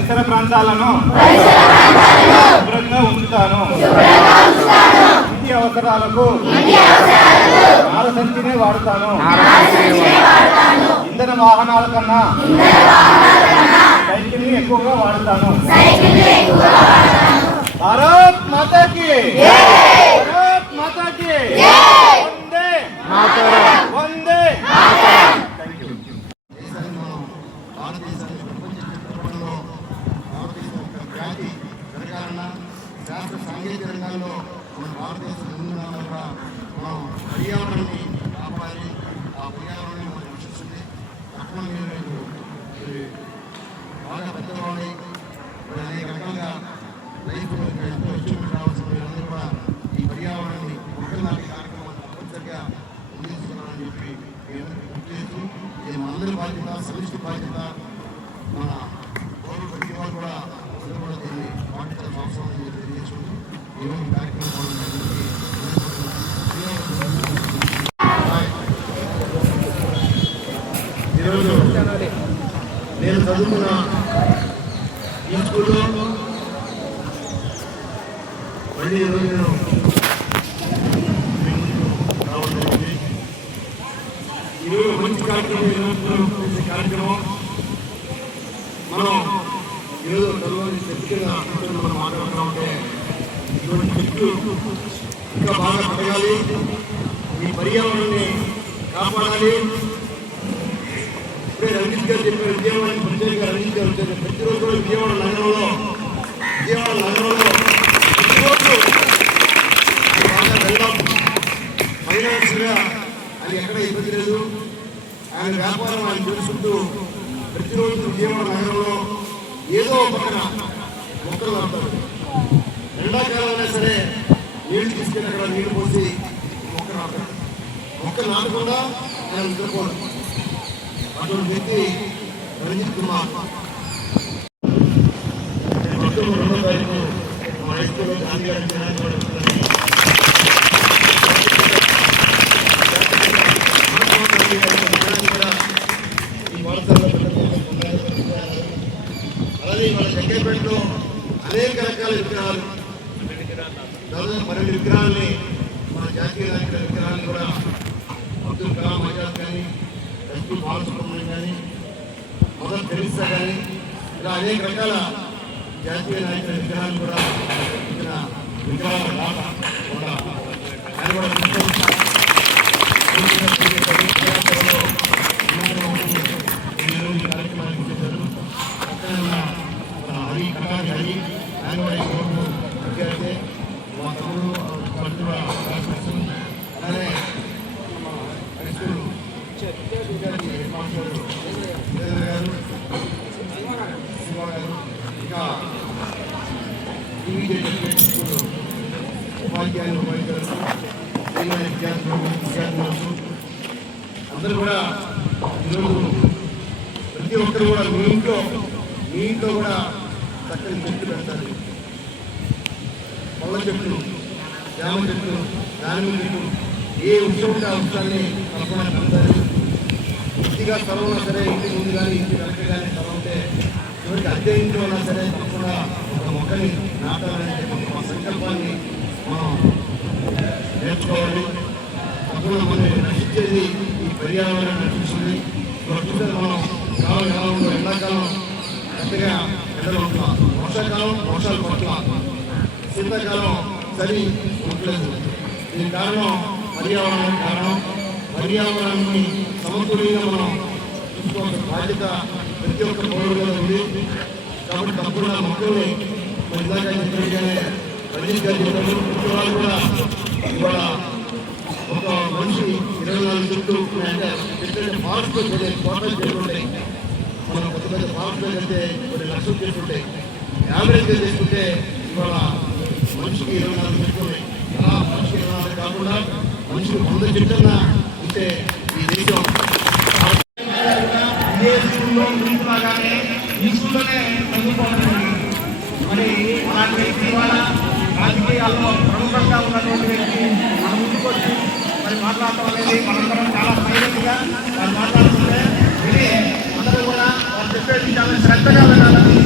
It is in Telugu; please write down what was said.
పరిసర ప్రాంతాలను శుభ్రంగా ఉంచుతాను. ఇంటి అవసరాలకు నారసంచినే వాడుతాను. ఇంధన వాహనాల కన్నా సైకిల్ ని ఎక్కువగా వాడుతాను. భారత్ మాతాకి భారత్ మాతాకి వందే వందే. Thank you. శాస్త్ర సాంకేతిక రంగాల్లో మన భారతదేశం ముందున్న కూడా మనం పర్యావరణాన్ని కాపాడి ఆ పర్యావరణాన్ని మనం రక్షిస్తుంది. తప్పకుండా మీరు బాగా పెద్దవాళ్ళని అనేక రకంగా లైఫ్ ఎంతో అచీవ్మెంట్ రావాల్సిన మీరందరూ కూడా ఈ పర్యావరణాన్ని మొక్కలు నాటి కార్యక్రమాన్ని తప్పనిసరిగా అందిస్తున్నారని చెప్పి మీరందరికీ గుర్తు చేస్తూ ఇది మనందరి బాధ్యత, సమిష్టి బాధ్యత. మన గౌరవ ప్రతి వాళ్ళు కూడా అందరూ కూడా దీన్ని పాటించాల్సిన అవసరం ఉందని తెలియజేసుకుంటూ ఈరోజు కార్యక్రమం ఈరోజు నేను చదువుకున్న ఈ స్కూల్లో మళ్ళీ ఈరోజు నేను రావడం జరిగింది. ఈరోజు మంచి కార్యక్రమం మనం ఈరోజు చదువుని చెట్టుగా మనం మాట్లాడుతూ ఉంటే ఇటువంటి చెట్లు ఇంకా బాగా పెరగాలి, ఈ పర్యావరణాన్ని కాపాడాలి. ఇప్పుడే రంజిత్ గారు చెప్పిన విజయవాడని ప్రత్యేకంగా రంజిత్ గారు వచ్చారు. ప్రతిరోజు కూడా విజయవాడ నగరంలో ప్రతిరోజు బాగా వెళ్దాం. ఫైనాన్స్గా అది ఎక్కడ ఇబ్బంది లేదు. ఆయన వ్యాపారం ఆయన చేసుకుంటూ ప్రతిరోజు విజయవాడ నగరంలో ఏదో పక్కన మొక్కలు నాటుతారు. ఎండాకాలం అయినా సరే నీళ్లు తీసుకెళ్ళి అక్కడ నీళ్లు పోసి మొక్క నాటుతారు. మొక్క నాటకుండా ఆయన నిద్రపోవడం. అటువంటి వ్యక్తి రంజిత్ కుమార్. అక్టోబర్ 2వ తారీఖు మా హై స్కూల్లో గాంధీ గారి జనాన్ని కూడా ఈ పాఠశాలలో అలాగే మన జగ్గేపేటలో అనేక రకాల విగ్రహాలు, దాదాపు 12 విగ్రహాలని మన జాతీయ నాయకుల విగ్రహాన్ని కూడా అబ్దుల్ కలాం ఆజాద్ కానీ, ఎస్పీ బాలసుబ్రహ్మణ్యం కానీ, మదర్ తెరిసా కానీ ఇలా అనేక రకాల జాతీయ నాయకుల విగ్రహాలు కూడా ఇక్కడ విగ్రహాల దాకా కూడా ఆయన కూడా ఈ కార్యక్రమానికి చేశారు. హరి కటారి హరి ఆయన కూడా ఈ రోడ్డు విద్యార్థి మా తమ్ముడు అలానే హై స్కూల్ విద్యార్థి మాస్టర్ గారు, శివ గారు, ఇంకా స్కూల్ ఉపాధ్యాయులు విద్యార్థులు అందరూ కూడా ఈరోజు ప్రతి ఒక్కరు కూడా మీ ఇంట్లో కూడా చక్కని చెట్లు పెడతారు. పళ్ళ చెట్లు, జామ చెట్లు, దానిమ్మ చెట్లు, ఏ ఉత్సవం ఉంటే ఆ ఉత్సవాన్ని తప్పకుండా పెడతారు. పూర్తిగా స్థలం ఉన్నా సరే, ఇంటి ముందు కానీ ఇంటి వెనక కానీ స్థలం ఉంటే చివరికి అద్దె ఇంట్లో ఉన్నా సరే తప్పకుండా ఒక మొక్కని నాటాలనే ఒక సంకల్పాన్ని మనం నేర్చుకోవాలి. తప్పకుండా మనం రక్షించేది ఈ పర్యావరణాన్ని రక్షిస్తుంది. ప్రస్తుతం మనం కాలంలో ఎండాకాలం పెద్దగా ఎండలు ఉంటున్నాం, వర్షాకాలం వర్షాలు పడుతున్నాం, శీతాకాలం చలి ఉండలేదు. దీనికి కారణం పర్యావరణాన్ని సమతుల్యంగా మనం చూసుకోవాల్సిన బాధ్యత ప్రతి ఒక్క పౌరులో ఉంది. కాబట్టి తప్పకుండా మొక్కల్ని మరి ఇందాక చెప్పినట్టుగానే రంజిత్ గారు చెప్పారు. ప్రతి వాళ్ళు కూడా ఇవాళ ఒక మనిషి 24 చెట్లు అంటే ఫారెస్ట్ కోటలు చేసుకుంటాయి. మనం కొత్త పెద్ద ఫారెస్ట్ అయితే కొన్ని లక్షలు చేసుకుంటాయి. యావరేజ్గా చేసుకుంటే ఇవాళ మనిషికి 24 చెట్లు ఉన్నాయి. అలా మనిషికి 24 కాకుండా మనిషికి 100 చెట్లన్నా ఉంటే ఈ దేశం ఏ స్కూల్లో ముందులాగానే ఈ స్కూల్లోనే చదువుకోవాలి. మరి అలాంటి వ్యక్తి ఇవాళ రాజకీయాల్లో ప్రముఖంగా ఉన్నటువంటి వ్యక్తి మన ముందుకు వచ్చి మరి మాట్లాడటం అనేది మనందరం చాలా సైలెంట్గా వారు మాట్లాడుతుంటే విని అందరూ కూడా వారు చెప్పేది చాలా శ్రద్ధగా వినాలని